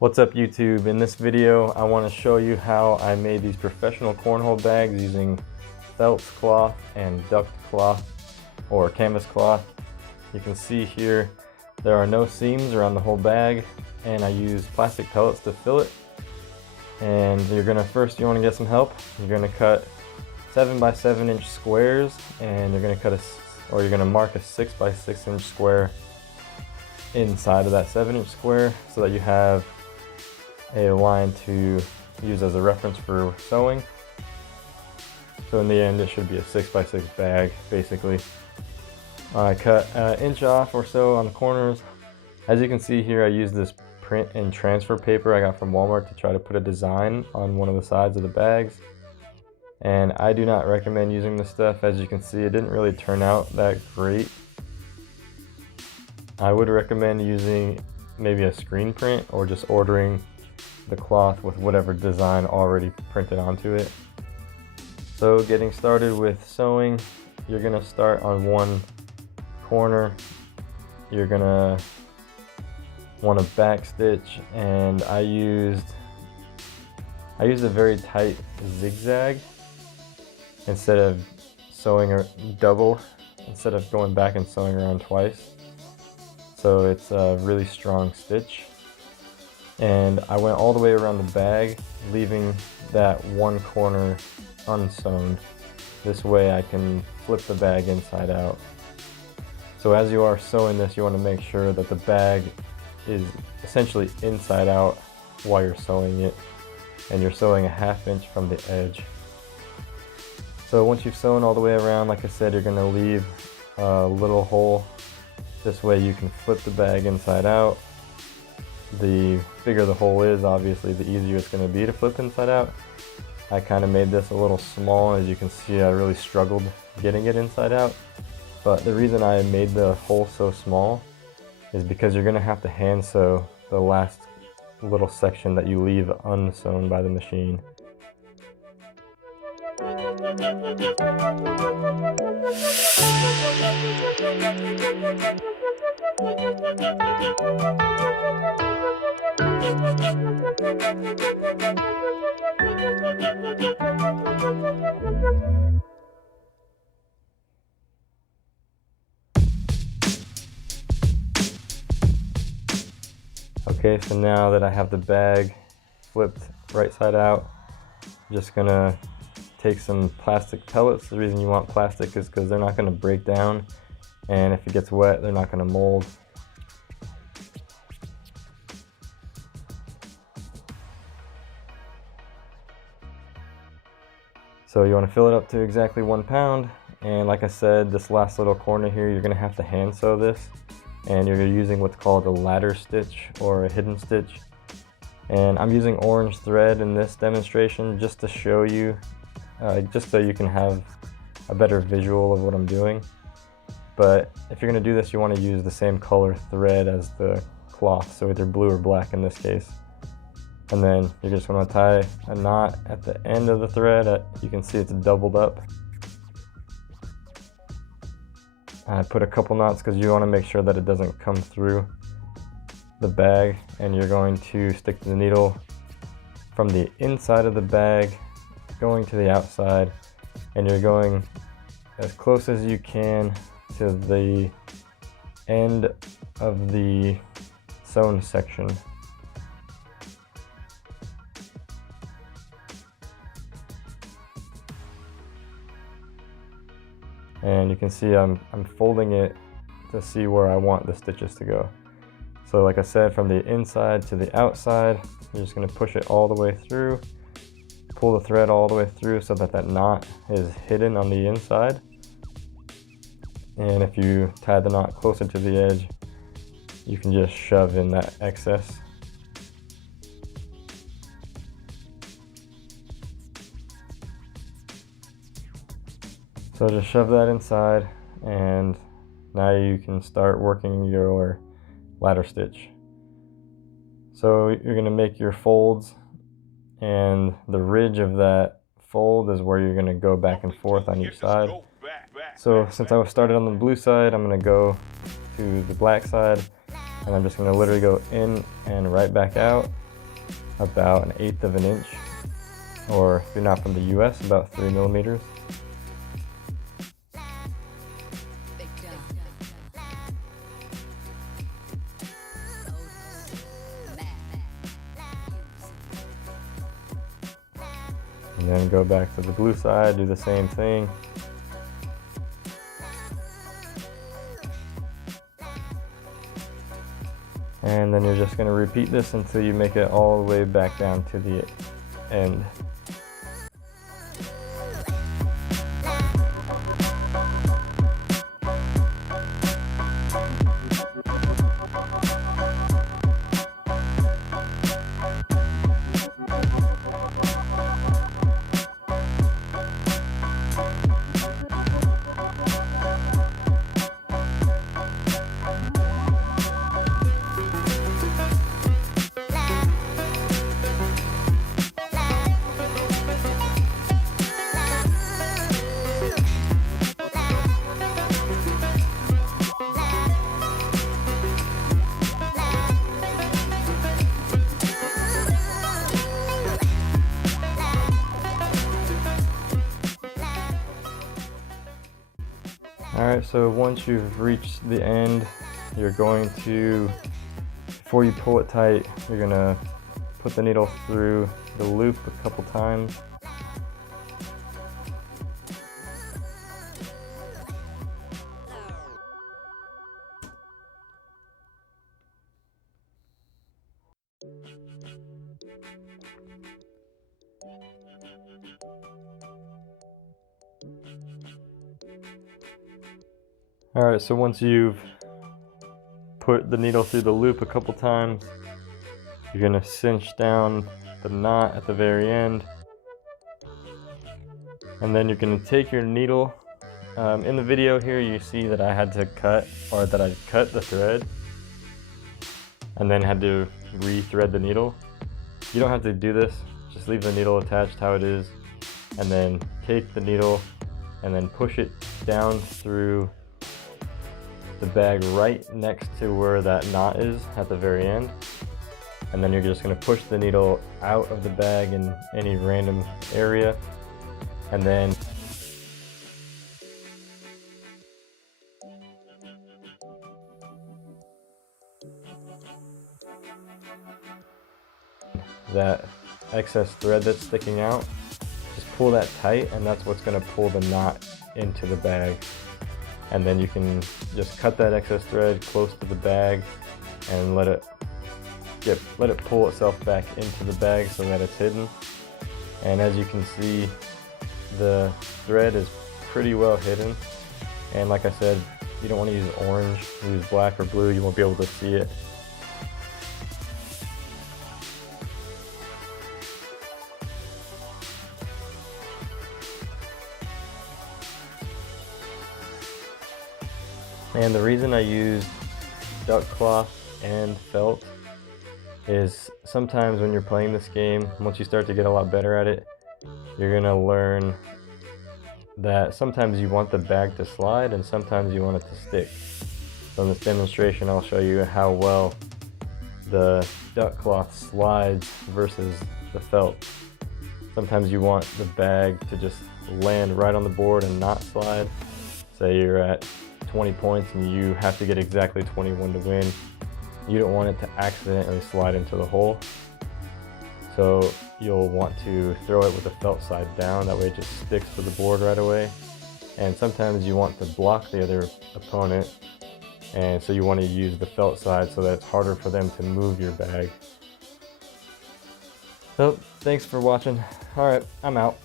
What's up YouTube? In this video I want to show you how I made these professional cornhole bags using felt cloth and duct cloth or canvas cloth. You can see here there are no seams around the whole bag, and I used plastic pellets to fill it. And you want to get some help. You're going to cut 7 by 7 inch squares, and you're going to mark a 6 by 6 inch square inside of that 7 inch square so that you have a line to use as a reference for sewing. So in the end it should be a 6 by 6 bag basically. I cut an inch off or so on the corners. As you can see here, I used this print and transfer paper I got from Walmart to try to put a design on one of the sides of the bags. And I do not recommend using this stuff. As you can see, it didn't really turn out that great. I would recommend using maybe a screen print or just ordering the cloth with whatever design already printed onto it. So getting started with sewing, you're going to start on one corner. You're going to want to back stitch, and I used a very tight zigzag instead of sewing a double, instead of going back and sewing around twice. So it's a really strong stitch. And I went all the way around the bag, leaving that one corner unsewn. This way I can flip the bag inside out. So as you are sewing this, you want to make sure that the bag is essentially inside out while you're sewing it, and you're sewing a 1/2 inch from the edge. So once you've sewn all the way around, like I said, you're going to leave a little hole. This way you can flip the bag inside out. The bigger the hole is, obviously, the easier it's going to be to flip inside out. I kind of made this a little small. As you can see, I really struggled getting it inside out. But the reason I made the hole so small is because you're going to have to hand sew the last little section that you leave unsewn by the machine. Okay, so now that I have the bag flipped right side out, I'm just gonna take some plastic pellets. The reason you want plastic is because they're not gonna break down, and if it gets wet, they're not gonna mold. So you want to fill it up to exactly 1 pound, and like I said, this last little corner here, you're going to have to hand sew this, and you're using what's called a ladder stitch or a hidden stitch. And I'm using orange thread in this demonstration just to show you, just so you can have a better visual of what I'm doing. But if you're going to do this, you want to use the same color thread as the cloth, so either blue or black in this case. And then you're just going to tie a knot at the end of the thread. You can see it's doubled up. I put a couple knots because you want to make sure that it doesn't come through the bag. And you're going to stick the needle from the inside of the bag going to the outside. And you're going as close as you can to the end of the sewn section. And you can see I'm folding it to see where I want the stitches to go. So like I said, from the inside to the outside, you're just going to push it all the way through, pull the thread all the way through so that that knot is hidden on the inside. And if you tie the knot closer to the edge, you can just shove in that excess. So just shove that inside, and now you can start working your ladder stitch. So you're going to make your folds, and the ridge of that fold is where you're going to go back and forth on each side. So since I started on the blue side, I'm going to go to the black side, and I'm just going to literally go in and right back out. about 1/8 of an inch, or if you're not from the US, about 3 millimeters. And then go back to the blue side, do the same thing. And then you're just going to repeat this until you make it all the way back down to the end. Alright, so once you've reached the end, you're going to, before you pull it tight, you're going to put the needle through the loop a couple times. Alright, so once you've put the needle through the loop a couple times, you're going to cinch down the knot at the very end. And then you're going to take your needle. In the video here you see that I had to cut the thread and then had to re-thread the needle. You don't have to do this, just leave the needle attached how it is, and then take the needle and then push it down through the bag right next to where that knot is at the very end. And then you're just going to push the needle out of the bag in any random area, and then that excess thread that's sticking out, just pull that tight, and that's what's going to pull the knot into the bag. And then you can just cut that excess thread close to the bag and let it pull itself back into the bag so that it's hidden. And as you can see, the thread is pretty well hidden. And like I said, you don't want to use orange, use black or blue, you won't be able to see it. And the reason I use duck cloth and felt is sometimes when you're playing this game, once you start to get a lot better at it, you're going to learn that sometimes you want the bag to slide and sometimes you want it to stick. So in this demonstration I'll show you how well the duck cloth slides versus the felt. Sometimes you want the bag to just land right on the board and not slide. Say you're at 20 points and you have to get exactly 21 to win. You don't want it to accidentally slide into the hole. So you'll want to throw it with the felt side down, that way it just sticks to the board right away. And sometimes you want to block the other opponent, and so you want to use the felt side so that it's harder for them to move your bag. So thanks for watching. Alright, I'm out.